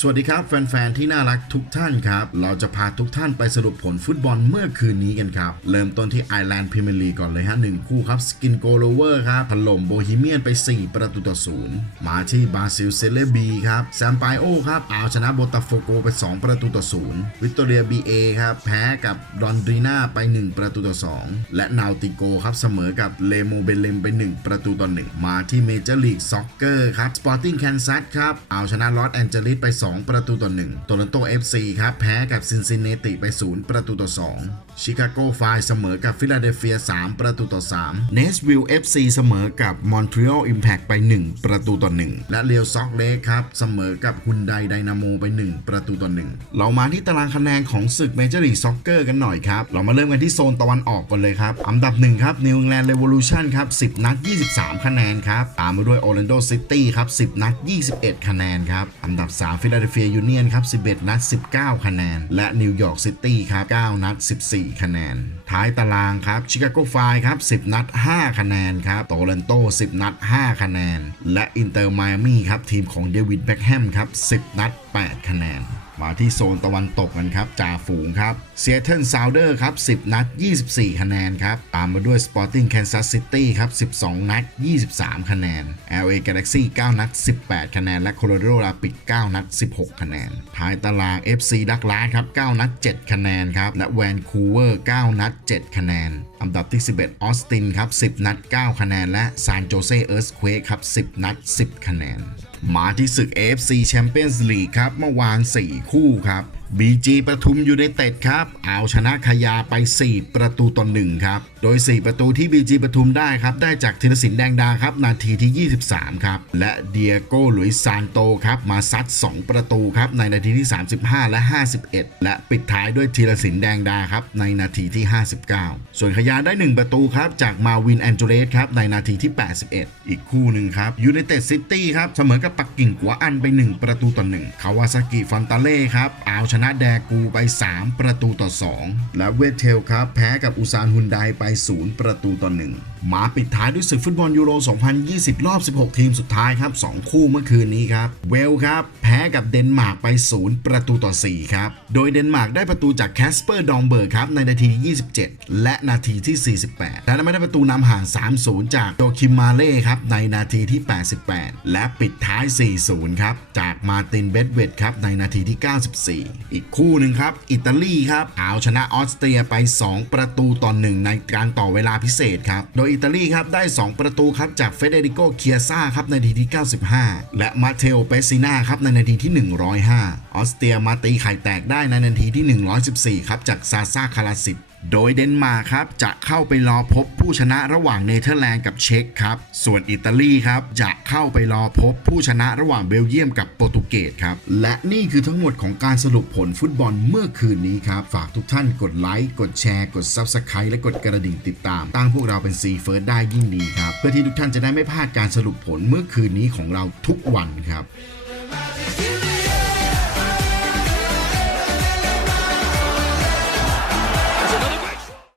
สวัสดีครับ แฟน ๆ ที่น่ารักทุกท่านครับ เราจะพาทุกท่านไปสรุปผลฟุตบอลเมื่อคืนนี้กันครับ เริ่มต้นที่ไอร์แลนด์พรีเมียร์ลีกก่อนเลยฮะหนึ่งคู่ครับ สกินโกโลเวอร์ครับถล่มโบฮีเมียนไป 4 ประตูต่อศูนย์มาที่บราซิลเซเลบีครับแซมไปโอครับเอาชนะโบตาโฟโกไป 2 ประตูต่อศูนย์วิตเตอเรียบีเอครับแพ้กับรอนดีนาไป 1 ประตูต่อ 2 และนาวติโกครับเสมอกับเลโมเบเลมไป 1 ประตูต่อ1มาที่เมเจอร์ลีกซ็อกเกอร์ครับสปอร์ติ้งแคนซัสครับเอาชนะลอสแอนเจลิสไป2ประตูต่อ1โตลอนโต FC ครับแพ้กับซินซินเนติไป 0 ประตูต่อ 2 ชิคาโกไฟเสมอกับฟิลาเดลเฟีย 3 ประตูต่อ3เนสวิล FC เสมอกับมอนทรีออลอิมแพกไป 1 ประตูต่อ 1 และเรียวซ็อกเลกครับ เสมอกับฮุนไดไดนาโมไป 1 ประตูต่อ 1 เรามาที่ตารางคะแนนของศึกเมเจอร์ลีกซ็อกเกอร์กันหน่อยครับ เรามาเริ่มกันที่โซนตะวันออกก่อนเลยครับ อันดับ 1 ครับนิวอิงแลนด์เร o l u t i o n ครับ 10 นัด 23 คะแนนครับ ตามมาด้วย Orlando City ครับ 10 นัด 21 คะแนนครับ อันดับ3 Philadelphia Union ครับ 11 นัด 19 คะแนน และนิวยอร์กซิตี้ครับ 9 นัด 14คะแนน ท้ายตารางครับชิคาโกไฟครับ 10 นัด 5 คะแนนครับโตเลนโต 10 นัด 5 คะแนน และอินเตอร์ไมอามี่ครับ ทีมของเดวิดแบ็กแฮมครับ 10 นัด 8 คะแนน มาที่โซนตะวันตกกันครับจ่าฝูงครับ เซียเทิลซาวเดอร์ครับ 10 นัด 24 คะแนนครับ ตามมาด้วย Sporting Kansas City ครับ 12 นัด 23 คะแนน LA Galaxy 9 นัด 18 คะแนน และ Colorado Rapids 9 นัด 16 คะแนน ท้ายตาราง FC ดักลาสครับ 9 นัด 7 คะแนนครับ และ Vancouver 9 นัด 7 คะแนน อันดับที่ 11ออสตินครับ 10 นัด 9 คะแนน และ San Jose Earthquake ครับ 10 นัด 10 คะแนน มาที่ศึก AFC Champions League ครับ เมื่อวาน 4 คู่ครับ BG ประทุมยูไนเต็ดครับ เอาชนะขยาไป 4 ประตูต่อ1ครับ โดย 4 ประตูที่ BG ประทุมได้ครับ ได้จากธีรศิลป์แดงดาครับ นาทีที่ 23 ครับ และเดียโก้หลุยซานโตครับ มาซัด 2 ประตูครับ ในนาทีที่ 35 และ 51 และปิดท้ายด้วยธีรศิลป์แดงดาครับ ในนาทีที่ 59 ส่วนขยาได้ 1 ประตูครับ จากมาวินแอนเจเลสครับ ในนาทีที่ 81 อีกคู่หนึ่งครับยูไนเต็ดซิตี้ครับ เสมอกับปักกิ่งกัวอันไป 1 ประตูต่อ1คาวาซากิฟอนตาเล่ครับ เอาชนะแดกูไป 3 ประตูต่อ 2 และเวทเทลครับ แพ้กับอุซานฮุนไดไป 0 ประตูต่อ 1 มาปิดท้ายด้วยศึกฟุตบอลยูโร 2020 รอบ 16 ทีมสุดท้ายครับ 2 คู่เมื่อคืนนี้ครับ เวลครับ แพ้กับเดนมาร์กไป 0 ประตูต่อ 4 ครับ โดยเดนมาร์กได้ประตูจากแคสเปอร์ดองเบิร์กครับในนาที 27 และนาทีที่ 48 และไม่ได้ประตูนำห่าง 3-0 จากโดคิมมาเล่ครับในนาทีที่ 88 และปิดท้าย 4-0 ครับจากมาตินเบดเวดครับในนาทีที่ 94อีกคู่หนึ่งครับ อิตาลีครับเอาชนะออสเตรียไป 2 ประตูต่อ1ในการต่อเวลาพิเศษครับ โดยอิตาลีครับได้ 2 ประตูครับจากเฟเดริโกเคียซ่าครับในนาทีที่ 95 และมาเทโอเปซิน่าครับในนาทีที่ 105 ออสเตรียมาตีไข่แตกได้ในนาทีที่ 114 ครับจากซาซาคาราสิตโดยเดนมาร์กครับจะเข้าไปรอพบผู้ชนะระหว่างเนเธอร์แลนด์กับเช็กครับ ส่วนอิตาลีครับจะเข้าไปรอพบผู้ชนะระหว่างเบลเยียมกับโปรตุเกสครับ และนี่คือทั้งหมดของการสรุปผลฟุตบอลเมื่อคืนนี้ครับ ฝากทุกท่านกดไลค์กดแชร์กด Subscribe และกดกระดิ่งติดตามตั้งพวกเราเป็นซีเฟิร์สได้ยิ่งดีครับ เพื่อที่ทุกท่านจะได้ไม่พลาดการสรุปผลเมื่อคืนนี้ของเราทุกวันครับ